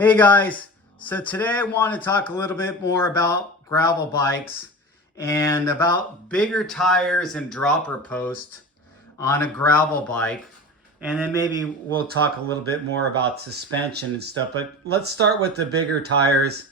Hey guys, so today I want to talk a little bit more about gravel bikes and about bigger tires and dropper post on a gravel bike. And then maybe we'll talk a little bit more about suspension and stuff, but let's start with the bigger tires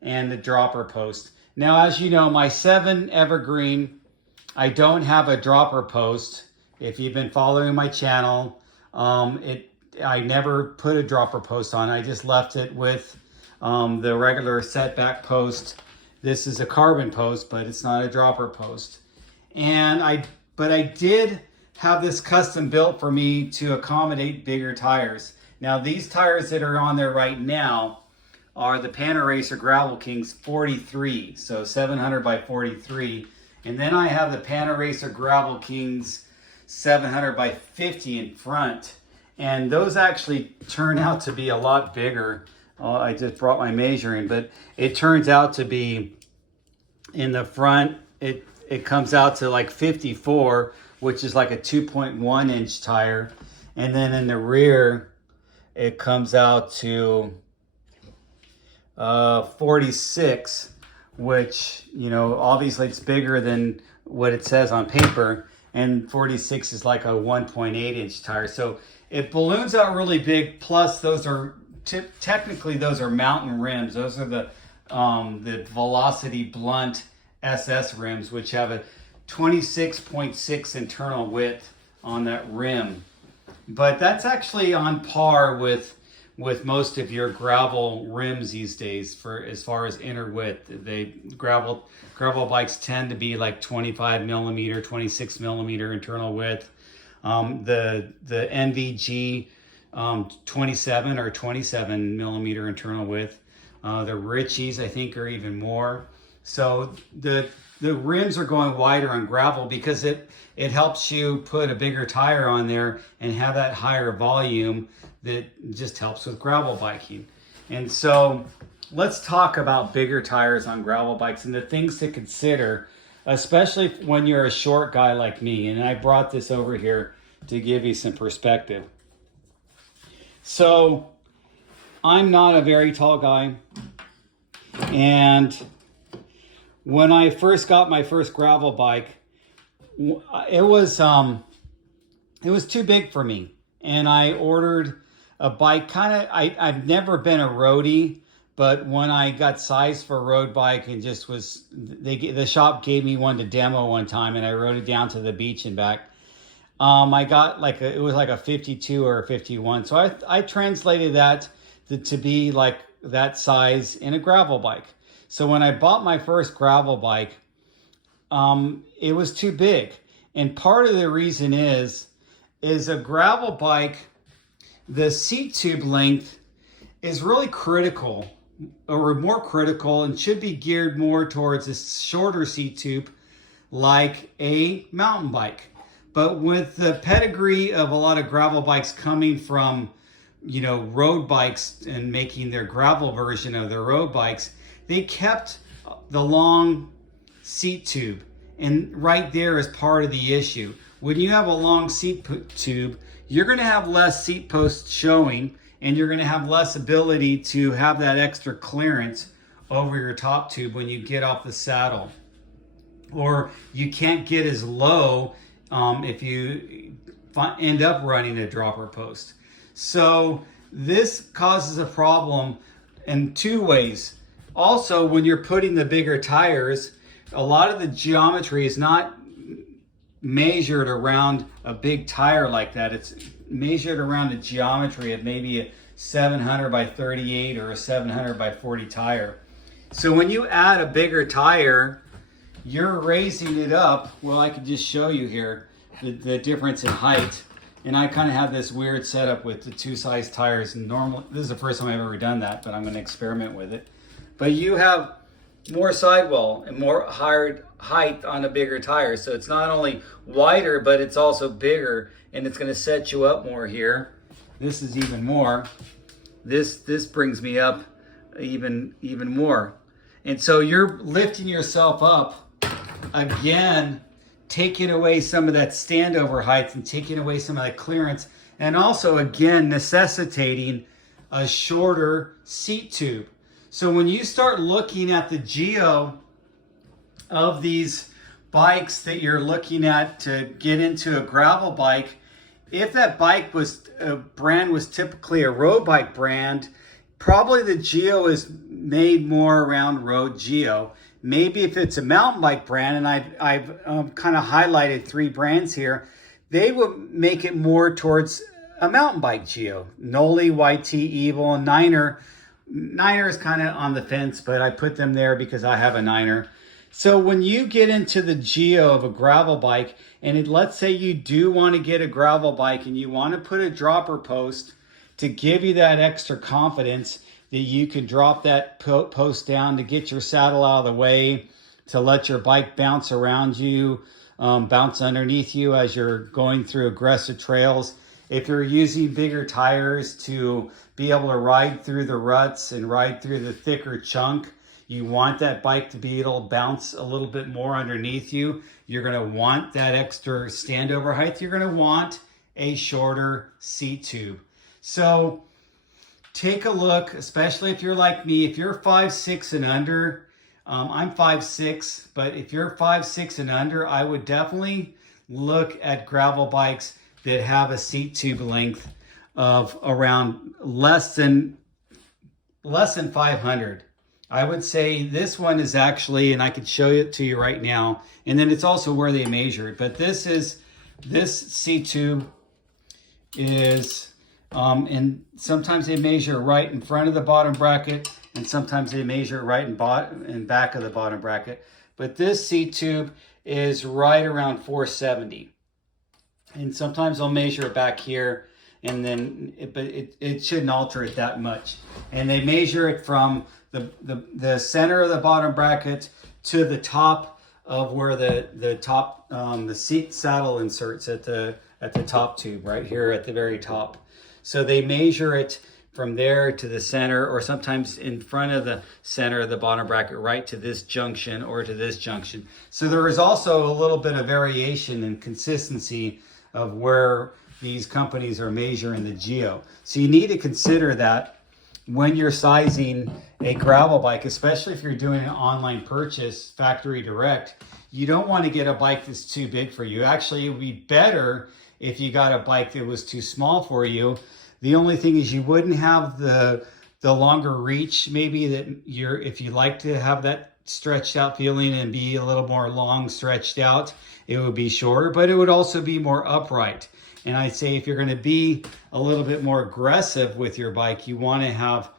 and the dropper post. Now, as you know, my 7 Evergreen, I don't have a dropper post. If you've been following my channel, I never put a dropper post on. I just left it with the regular setback post. This is a carbon post, but it's not a dropper post. But I did have this custom built for me to accommodate bigger tires. Now these tires that are on there right now are the Panaracer Gravel Kings 43, so 700 by 43. And then I have the Panaracer Gravel Kings 700 by 50 in front. And those actually turn out to be a lot bigger. I just brought my measuring, but it turns out to be in the front, it comes out to like 54, which is like a 2.1 inch tire. And then in the rear, it comes out to 46, which, you know, obviously it's bigger than what it says on paper. And 46 is like a 1.8 inch tire. So it balloons out really big. Plus, those are technically those are mountain rims. Those are the Velocity Blunt SS rims, which have a 26.6 internal width on that rim. But that's actually on par with most of your gravel rims these days for as far as inner width. Gravel bikes tend to be like 25 millimeter, 26 millimeter internal width. The NVG 27 or 27 millimeter internal width. The Richies, I think, are even more. So the rims are going wider on gravel because it helps you put a bigger tire on there and have that higher volume that just helps with gravel biking. And so let's talk about bigger tires on gravel bikes and the things to consider, especially when you're a short guy like me. And I brought this over here to give you some perspective. So I'm not a very tall guy. And when I first got my first gravel bike, it was too big for me. And I ordered a bike I've never been a roadie, but when I got sized for a road bike and just was, the shop gave me one to demo one time and I rode it down to the beach and back. I got it was like a 52 or a 51. So I translated that to be like that size in a gravel bike. So when I bought my first gravel bike, it was too big. And part of the reason is a gravel bike, the seat tube length is really critical, or more critical, and should be geared more towards a shorter seat tube like a mountain bike. But with the pedigree of a lot of gravel bikes coming from, you know, road bikes and making their gravel version of their road bikes, they kept the long seat tube. And right there is part of the issue. When you have a long seat tube, you're going to have less seat posts showing, and you're going to have less ability to have that extra clearance over your top tube when you get off the saddle. Or you can't get as low if you end up running a dropper post. So this causes a problem in two ways. Also, when you're putting the bigger tires, a lot of the geometry is not measured around a big tire like that. It's measured around a geometry of maybe a 700 by 38 or a 700 by 40 tire. So when you add a bigger tire, you're raising it up. Well, I could just show you here the difference in height. And I kind of have this weird setup with the two size tires. And normally, this is the first time I've ever done that, but I'm going to experiment with it. But you have more sidewall and more higher height on a bigger tire. So it's not only wider, but it's also bigger, and it's going to set you up more here. This is even more. This brings me up even more. And so you're lifting yourself up again, taking away some of that standover height and taking away some of that clearance, and also again necessitating a shorter seat tube. So when you start looking at the geo of these bikes that you're looking at to get into a gravel bike, if that bike brand was typically a road bike brand, probably the geo is made more around road geo. Maybe if it's a mountain bike brand, and I've kind of highlighted 3 brands here, they would make it more towards a mountain bike geo. Noli, YT, Evil, and Niner. Niner is kind of on the fence, but I put them there because I have a Niner. So when you get into the geo of a gravel bike, and let's say you do want to get a gravel bike and you want to put a dropper post to give you that extra confidence that you can drop that post down to get your saddle out of the way, to let your bike bounce around you, bounce underneath you as you're going through aggressive trails. If you're using bigger tires to be able to ride through the ruts and ride through the thicker chunk, you want that bike to be able to bounce a little bit more underneath you. You're going to want that extra standover height. You're going to want a shorter seat tube. So take a look, especially if you're like me. If you're 5'6" and under, I'm 5'6", but if you're 5'6" and under, I would definitely look at gravel bikes that have a seat tube length of around less than 500. I would say this one is actually, and I could show it to you right now, and then it's also where they measure it. But this seat tube is, and sometimes they measure right in front of the bottom bracket, and sometimes they measure right in back of the bottom bracket. But this seat tube is right around 470. And sometimes they'll measure it back here, and then it shouldn't alter it that much. And they measure it from the center of the bottom bracket to the top of where the seat saddle inserts at the top tube, right here at the very top. So they measure it from there to the center, or sometimes in front of the center of the bottom bracket, right to this junction or to this junction. So there is also a little bit of variation and consistency of where these companies are measuring the geo. So you need to consider that when you're sizing a gravel bike, especially if you're doing an online purchase, factory direct. You don't want to get a bike that's too big for you. Actually, it would be better if you got a bike that was too small for you. The only thing is you wouldn't have the longer reach, maybe, that if you like to have that stretched out feeling and be a little more long stretched out, it would be shorter, but it would also be more upright. And I'd say if you're going to be a little bit more aggressive with your bike, you want to have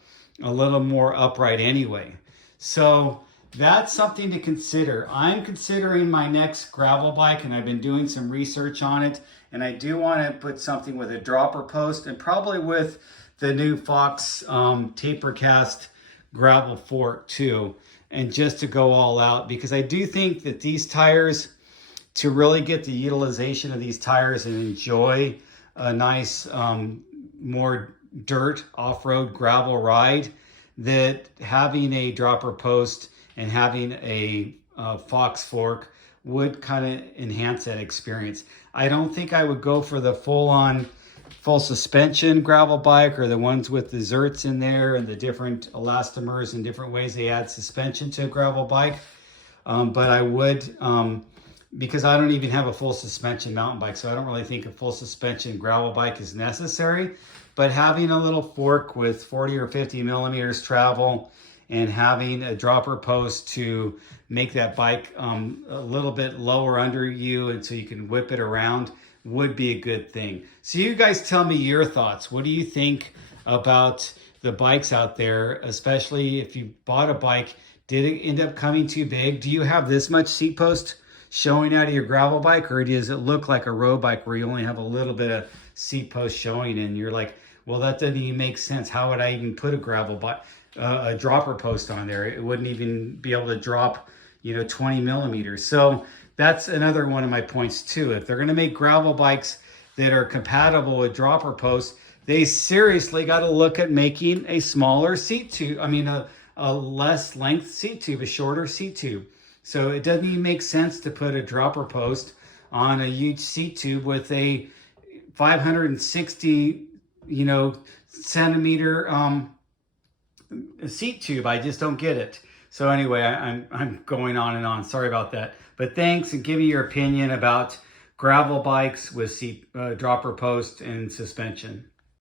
a little more upright anyway. So that's something to consider. I'm considering my next gravel bike, and I've been doing some research on it. And I do want to put something with a dropper post, and probably with the new Fox Tapercast gravel fork too. And just to go all out, because I do think that these tires, to really get the utilization of these tires and enjoy a nice, more dirt off-road gravel ride, that having a dropper post and having a Fox fork would kind of enhance that experience. I don't think I would go for the full suspension gravel bike, or the ones with the zerts in there and the different elastomers and different ways they add suspension to a gravel bike. But I would, because I don't even have a full suspension mountain bike, so I don't really think a full suspension gravel bike is necessary. But having a little fork with 40 or 50 millimeters travel, and having a dropper post to make that bike a little bit lower under you, and so you can whip it around, would be a good thing. So you guys tell me your thoughts. What do you think about the bikes out there, especially if you bought a bike? Did it end up coming too big? Do you have this much seat post showing out of your gravel bike, or does it look like a road bike where you only have a little bit of seat post showing, and you're like, well, that doesn't even make sense. How would I even put a gravel bike, a dropper post on there? It wouldn't even be able to drop, 20 millimeters. So that's another one of my points too. If they're going to make gravel bikes that are compatible with dropper posts, they seriously got to look at making a smaller seat tube. A less length seat tube, a shorter seat tube. So it doesn't even make sense to put a dropper post on a huge seat tube with a 560, centimeter seat tube. I just don't get it. So anyway, I'm going on and on. Sorry about that. But thanks, and give me your opinion about gravel bikes with seat dropper post and suspension.